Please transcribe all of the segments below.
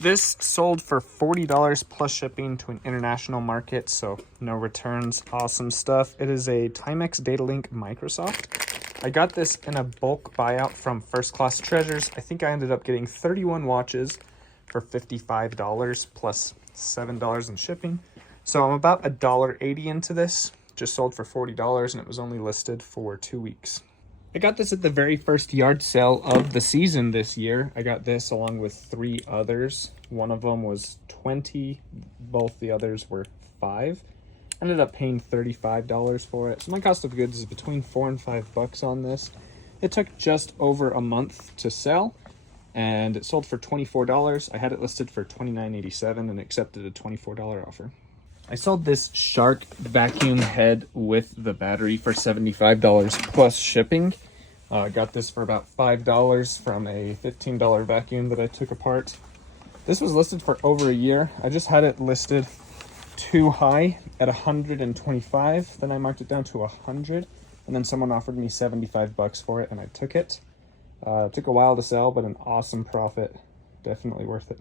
This sold for $40 plus shipping to an international market, so no returns. Awesome stuff. It is a Timex Datalink Microsoft. I got this in a bulk buyout from First Class Treasures. I think I ended up getting 31 watches for $55 plus $7 in shipping. So I'm about $1.80 into this. Just sold for $40 and it was only listed for 2 weeks. I got this at the very first yard sale of the season this year. I got this along with 3 others. One of them was 20, both the others were 5. Ended up paying $35 for it. So my cost of goods is between $4 and $5 on this. It took just over a month to sell and it sold for $24. I had it listed for $29.87 and accepted a $24 offer. I sold this Shark vacuum head with the battery for $75 plus shipping. I got this for about $5 from a $15 vacuum that I took apart. This was listed for over a year. I just had it listed too high at 125. Then I marked it down to 100, and then someone offered me $75 for it, and I took it. It took a while to sell, but an awesome profit. Definitely worth it.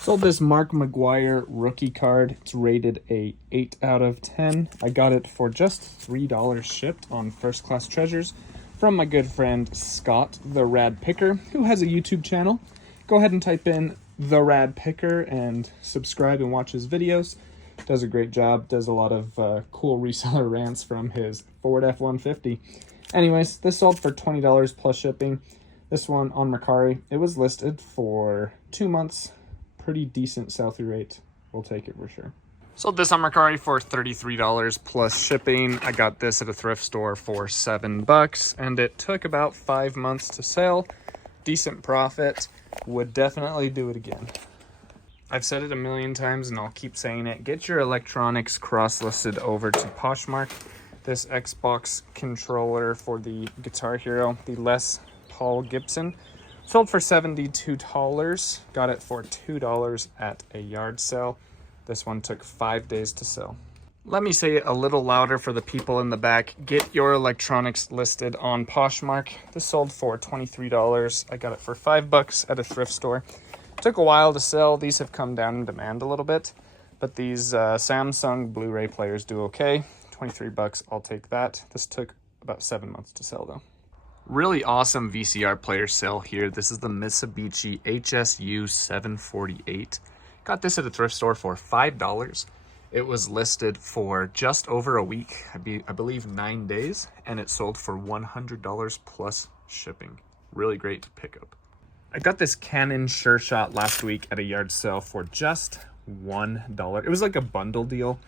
Sold this Mark McGuire rookie card. It's rated a 8 out of 10. I got it for just $3 shipped on First Class Treasures from my good friend Scott, the Rad Picker, who has a YouTube channel. Go ahead and type in the Rad Picker and subscribe and watch his videos. Does a great job. Does a lot of cool reseller rants from his Ford F-150. Anyways, this sold for $20 plus shipping. This one on Mercari. It was listed for 2 months. Pretty decent sell-through rate. We'll take it for sure. Sold this on Mercari for $33 plus shipping. I got this at a thrift store for $7 and it took about 5 months to sell. Decent profit. Would definitely do it again. I've said it a million times and I'll keep saying it. Get your electronics cross-listed over to Poshmark. This Xbox controller for the Guitar Hero, the Les Paul Gibson, sold for $72. Got it for $2 at a yard sale. This one took 5 days to sell. Let me say it a little louder for the people in the back. Get your electronics listed on Poshmark. This sold for $23. I got it for $5 at a thrift store. Took a while to sell. These have come down in demand a little bit, but these Samsung Blu-ray players do okay. $23, I'll take that. This took about 7 months to sell though. Really awesome VCR player sale here. This is the Mitsubishi HSU 748. Got this at a thrift store for $5. It was listed for just over a week, I believe 9 days, and it sold for $100 plus shipping. Really great to pick up. I got this Canon Sure Shot last week at a yard sale for just $1. It was like a bundle deal.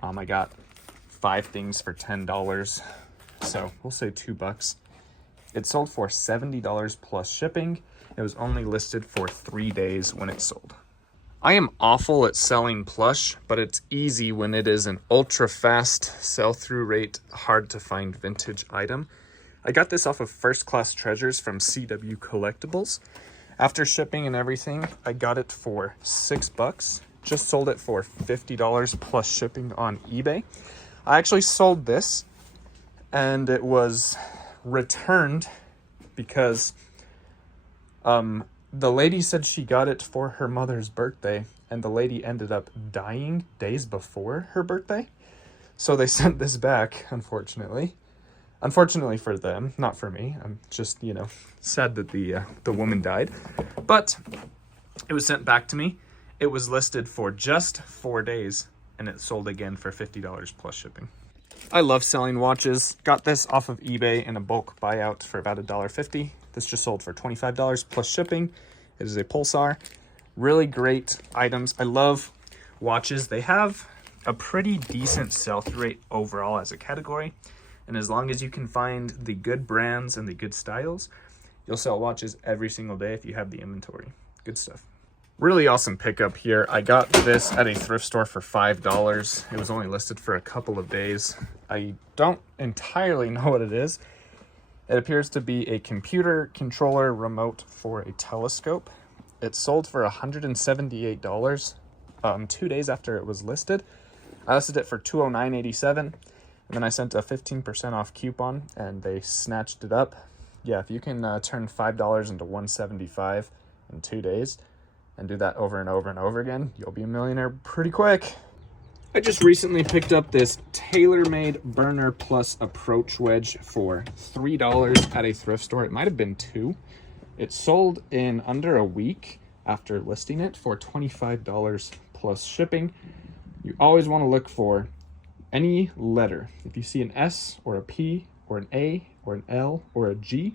I got 5 things for $10, so we'll say $2. It sold for $70 plus shipping. It was only listed for 3 days when it sold. I am awful at selling plush, but it's easy when it is an ultra fast sell-through rate, hard to find vintage item. I got this off of First Class Treasures from CW Collectibles. After shipping and everything, I got it for $6. Just sold it for $50 plus shipping on eBay. I actually sold this and it was returned because the lady said she got it for her mother's birthday and the lady ended up dying days before her birthday. So they sent this back, unfortunately. Unfortunately for them, not for me. I'm just, sad that the woman died. But it was sent back to me. It was listed for just 4 days and it sold again for $50 plus shipping. I love selling watches. Got this off of eBay in a bulk buyout for about $1.50. This just sold for $25 plus shipping. It is a Pulsar. Really great items. I love watches. They have a pretty decent sell-through rate overall as a category. And as long as you can find the good brands and the good styles, you'll sell watches every single day if you have the inventory. Good stuff. Really awesome pickup here. I got this at a thrift store for $5. It was only listed for a couple of days. I don't entirely know what it is. It appears to be a computer controller remote for a telescope. It sold for $178 2 days after it was listed. I listed it for $209.87, and then I sent a 15% off coupon, and they snatched it up. Yeah, if you can turn $5 into $175 in 2 days, and do that over and over and over again, you'll be a millionaire pretty quick. I just recently picked up this tailor-made Burner Plus approach wedge for $3 at a thrift store. It might have been $2. It sold in under a week after listing it for $25 plus shipping. You always want to look for any letter. If you see an S or a P or an A or an L or a G,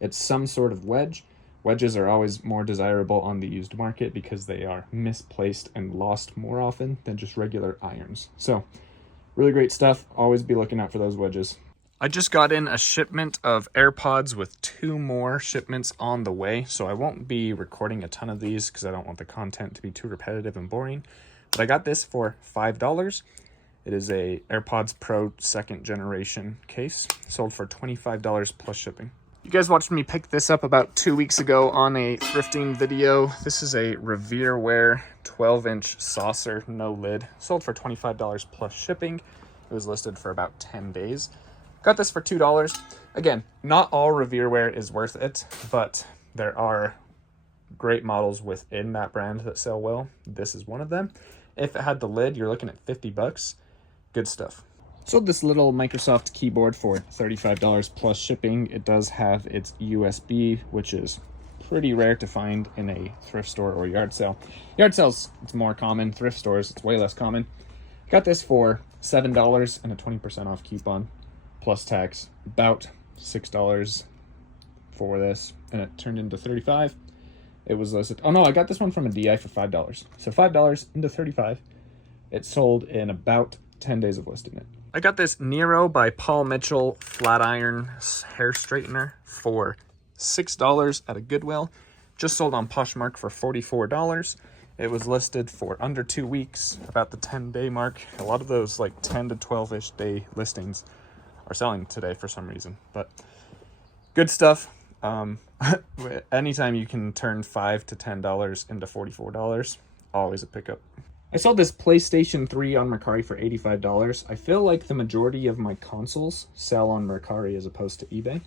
it's some sort of wedge. Wedges are always more desirable on the used market because they are misplaced and lost more often than just regular irons. So, really great stuff. Always be looking out for those wedges. I just got in a shipment of AirPods with 2 more shipments on the way, so I won't be recording a ton of these because I don't want the content to be too repetitive and boring. But I got this for $5. It is a AirPods Pro 2nd generation case, sold for $25 plus shipping. You guys watched me pick this up about 2 weeks ago on a thrifting video. This is a Revierware 12-inch saucer, no lid, sold for $25 plus shipping. It was listed for about 10 days. Got this for $2. Again, not all Revierware is worth it, but there are great models within that brand that sell well. This is one of them. If it had the lid, you're looking at $50. Good stuff. Sold this little Microsoft keyboard for $35 plus shipping. It does have its USB, which is pretty rare to find in a thrift store or yard sale. Yard sales, it's more common. Thrift stores, it's way less common. Got this for $7 and a 20% off coupon plus tax. About $6 for this, and it turned into $35. It was listed. Oh no, I got this one from a DI for $5. So $5 into $35. It sold in about 10 days of listing it. I got this Nero by Paul Mitchell flat iron hair straightener for $6 at a Goodwill. Just sold on Poshmark for $44. It was listed for under 2 weeks, about the 10-day mark. A lot of those like 10 to 12-ish day listings are selling today for some reason, but good stuff. Anytime you can turn $5 to $10 into $44, always a pickup. I sold this PlayStation 3 on Mercari for $85. I feel like the majority of my consoles sell on Mercari as opposed to eBay.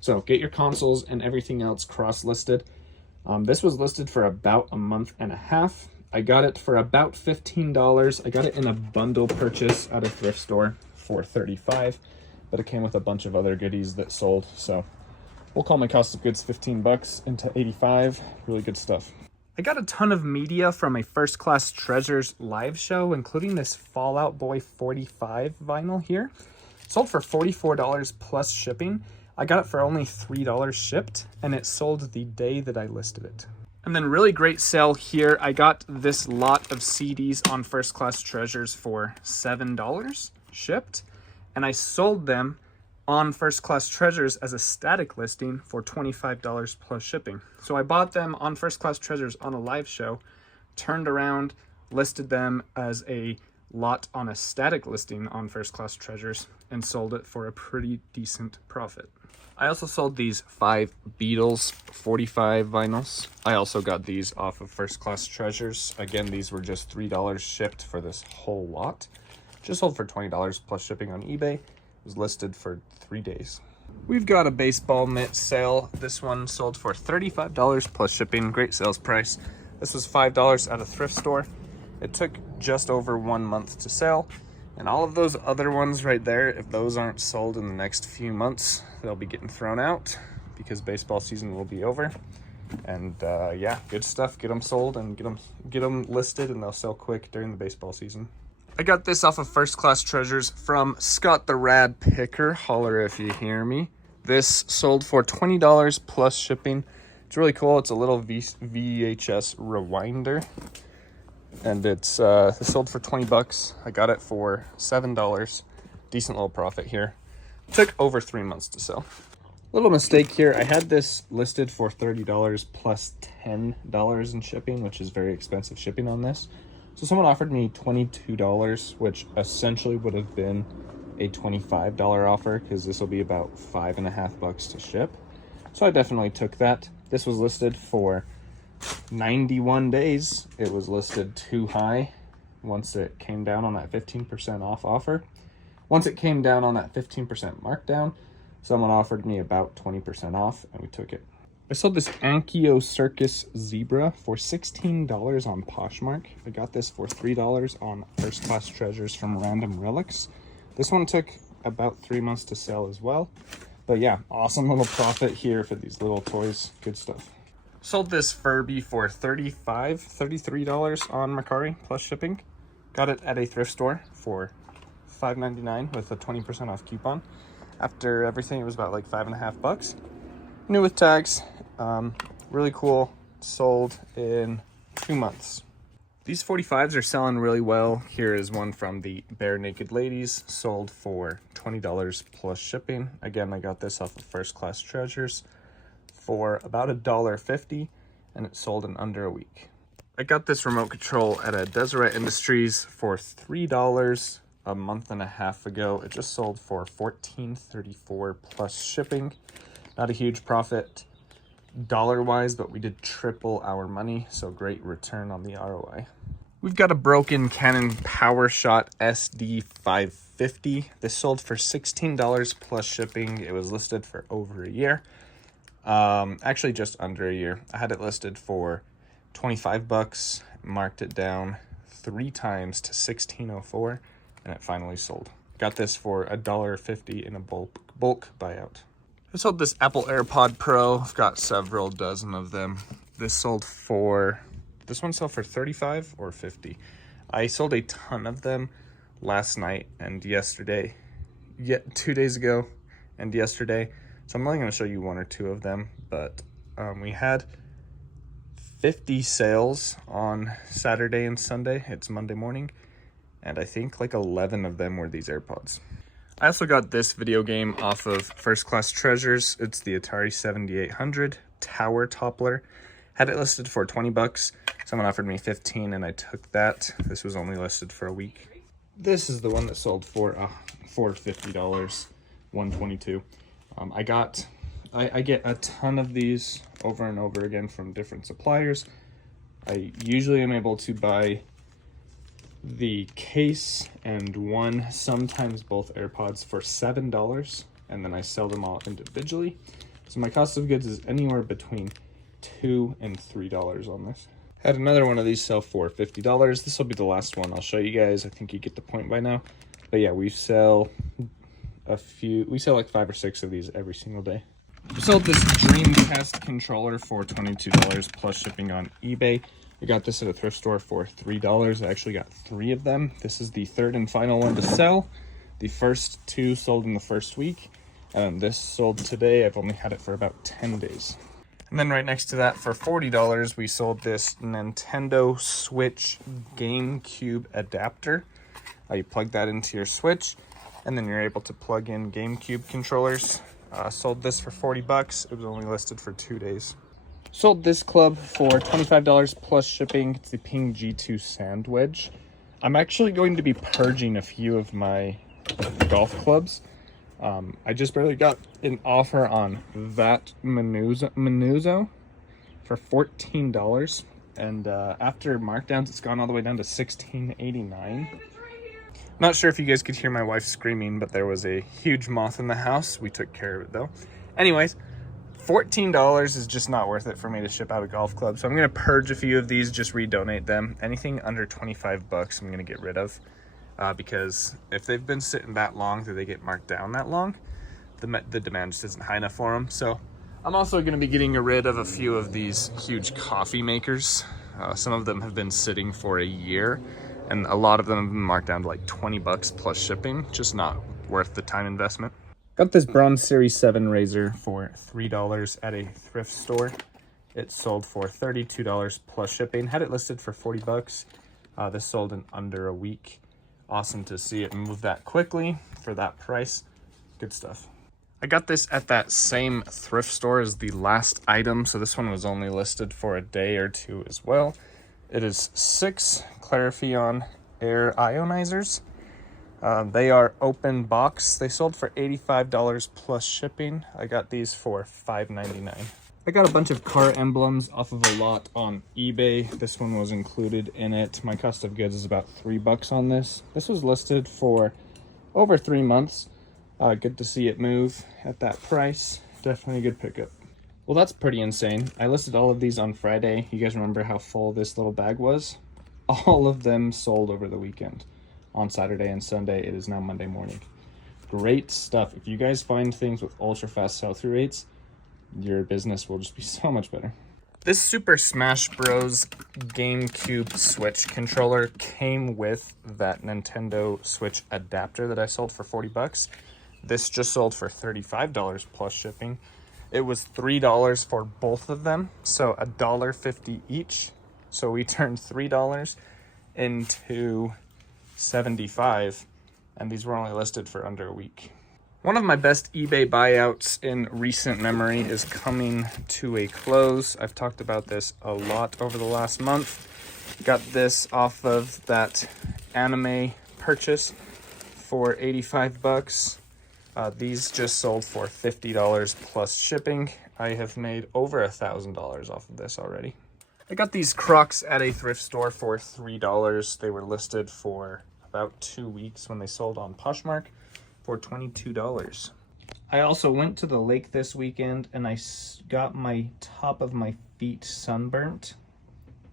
So get your consoles and everything else cross-listed. This was listed for about a month and a half. I got it for about $15. I got it in a bundle purchase at a thrift store for $35, but it came with a bunch of other goodies that sold. So we'll call my cost of goods $15 into $85. Really good stuff. I got a ton of media from a First Class Treasures live show, including this Fall Out Boy 45 vinyl here. Sold for $44 plus shipping. I got it for only $3 shipped, and it sold the day that I listed it. And then really great sale here. I got this lot of CDs on First Class Treasures for $7 shipped, and I sold them on First Class Treasures as a static listing for $25 plus shipping. So I bought them on First Class Treasures on a live show, turned around, listed them as a lot on a static listing on First Class Treasures, and sold it for a pretty decent profit. I also sold these 5 Beatles 45 vinyls. I also got these off of First Class Treasures. Again, these were just $3 shipped for this whole lot. Just sold for $20 plus shipping on eBay. Was listed for 3 days. We've got a baseball mitt sale. This one sold for $35 plus shipping. Great sales price. This was $5 at a thrift store. It took just over 1 month to sell. And all of those other ones right there, if those aren't sold in the next few months, they'll be getting thrown out because baseball season will be over. And yeah, good stuff. Get them sold and get them listed, and they'll sell quick during the baseball season. I got this off of First Class Treasures from Scott the Rad Picker. Holler if you hear me. This sold for $20 plus shipping. It's really cool. It's a little VHS rewinder. And it's sold for $20. I got it for $7. Decent little profit here. Took over 3 months to sell. Little mistake here. I had this listed for $30 plus $10 in shipping, which is very expensive shipping on this. So someone offered me $22, which essentially would have been a $25 offer because this will be about $5.50 to ship. So I definitely took that. This was listed for 91 days. It was listed too high once it came down on that 15% off offer. Once it came down on that 15% markdown, someone offered me about 20% off, and we took it. I sold this Ankylo Circus Zebra for $16 on Poshmark. I got this for $3 on First Class Treasures from Random Relics. This one took about 3 months to sell as well. But yeah, awesome little profit here for these little toys. Good stuff. Sold this Furby for $33 on Mercari plus shipping. Got it at a thrift store for $5.99 with a 20% off coupon. After everything, it was about like $5.50. New with tags. Really cool. Sold in 2 months. These 45s are selling really well. Here is one from the Bare Naked Ladies, sold for $20 plus shipping. Again, I got this off of First Class Treasures for about $1.50, and it sold in under a week. I got this remote control at a Deseret Industries for $3 a month and a half ago. It just sold for $14.34 plus shipping. Not a huge profit dollar-wise, but we did triple our money, so great return on the ROI. We've got a broken Canon PowerShot SD550. This sold for $16 plus shipping. It was listed for over a year. Actually just under a year. I had it listed for 25 bucks, marked it down 3 times to $16.04, and it finally sold. Got this for $1.50 in a bulk buyout. I sold this Apple AirPod Pro. I've got several dozen of them. This one sold for 35 or 50. I sold a ton of them last night and yesterday, 2 days ago and yesterday. So I'm only going to show you 1 or 2 of them, but we had 50 sales on Saturday and Sunday. It's Monday morning, and I think like 11 of them were these AirPods. I also got this video game off of First Class Treasures. It's the Atari 7800 Tower Toppler. Had it listed for 20 bucks. Someone offered me 15 and I took that. This was only listed for a week. This is the one that sold for $50, 122. I get a ton of these over and over again from different suppliers. I usually am able to buy the case and sometimes both AirPods for $7, and then I sell them all individually. So my cost of goods is anywhere between $2 and $3 on this. Had another one of these sell for $50. This will be the last one I'll show you guys. I think you get the point by now. But yeah, we sell like 5 or 6 of these every single day. We sold this Dreamcast controller for $22 plus shipping on eBay. I got this at a thrift store for $3. I actually got 3 of them. This is the 3rd and final one to sell. The first 2 sold in the first week. This sold today. I've only had it for about 10 days. And then right next to that, for $40, we sold this Nintendo Switch GameCube adapter. You plug that into your Switch, and then you're able to plug in GameCube controllers. Sold this for 40 bucks. It was only listed for 2 days. Sold this club for $25 plus shipping. It's the Ping G2 Sand Wedge. I'm actually going to be purging a few of my golf clubs. I just barely got an offer on that Menuzo for $14. And after markdowns, it's gone all the way down to $16.89. Not sure if you guys could hear my wife screaming, but there was a huge moth in the house. We took care of it though. Anyways, $14 is just not worth it for me to ship out a golf club. So I'm going to purge a few of these, just redonate them. Anything under 25 bucks I'm going to get rid of. Because if they've been sitting that long, do they get marked down that long? The demand just isn't high enough for them. So I'm also going to be getting rid of a few of these huge coffee makers. Some of them have been sitting for a year, and a lot of them have been marked down to like 20 bucks plus shipping. Just not worth the time investment. Got this Bronze Series 7 razor for $3 at a thrift store. It sold for $32 plus shipping. Had it listed for 40 bucks. This sold in under a week. Awesome to see it move that quickly for that price. Good stuff. I got this at that same thrift store as the last item, so this one was only listed for a day or 2 as well. It is 6 Clarifion Air ionizers. They are open box. They sold for $85 plus shipping. I got these for $5.99. I got a bunch of car emblems off of a lot on eBay. This one was included in it. My cost of goods is about $3 on this. This was listed for over 3 months. Good to see it move at that price. Definitely a good pickup. Well, that's pretty insane. I listed all of these on Friday. You guys remember how full this little bag was? All of them sold over the weekend. On Saturday and Sunday, it is now Monday morning. Great stuff. If you guys find things with ultra fast sell-through rates, your business will just be so much better. This Super Smash Bros. GameCube Switch controller came with that Nintendo Switch adapter that I sold for 40 bucks. This just sold for $35 plus shipping. It was $3 for both of them, so $1.50 each. So we turned $3 into $75, and these were only listed for under a week. One of my best eBay buyouts in recent memory is coming to a close. I've talked about this a lot over the last month. Got this off of that anime purchase for 85 bucks. These just sold for $50 plus shipping. I have made over $1,000 off of this already. I got these Crocs at a thrift store for $3. They were listed for about 2 weeks when they sold on Poshmark for $22. I also went to the lake this weekend and I got my top of my feet sunburnt.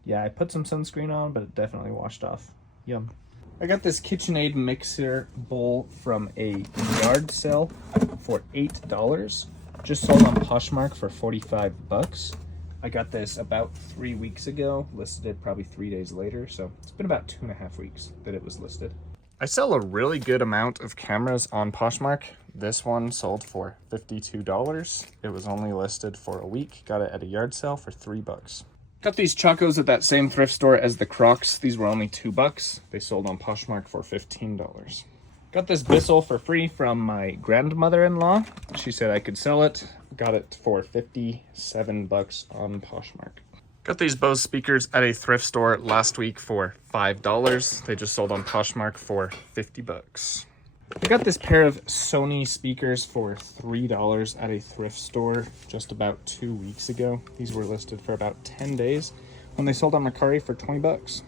Yeah, I put some sunscreen on, but it definitely washed off. Yum. I got this KitchenAid mixer bowl from a yard sale for $8. Just sold on Poshmark for 45 bucks. I got this about 3 weeks ago, listed probably 3 days later, so it's been about 2.5 weeks that it was listed. I sell a really good amount of cameras on Poshmark. This one sold for $52. It was only listed for a week. Got it at a yard sale for 3 bucks. Got these Chacos at that same thrift store as the Crocs. These were only 2 bucks. They sold on Poshmark for $15. Got this Bissell for free from my grandmother-in-law. She said I could sell it. Got it for 57 bucks on Poshmark. Got these Bose speakers at a thrift store last week for $5. They just sold on Poshmark for 50 bucks. I got this pair of Sony speakers for $3 at a thrift store just about 2 weeks ago. These were listed for about 10 days when they sold on Mercari for 20 bucks.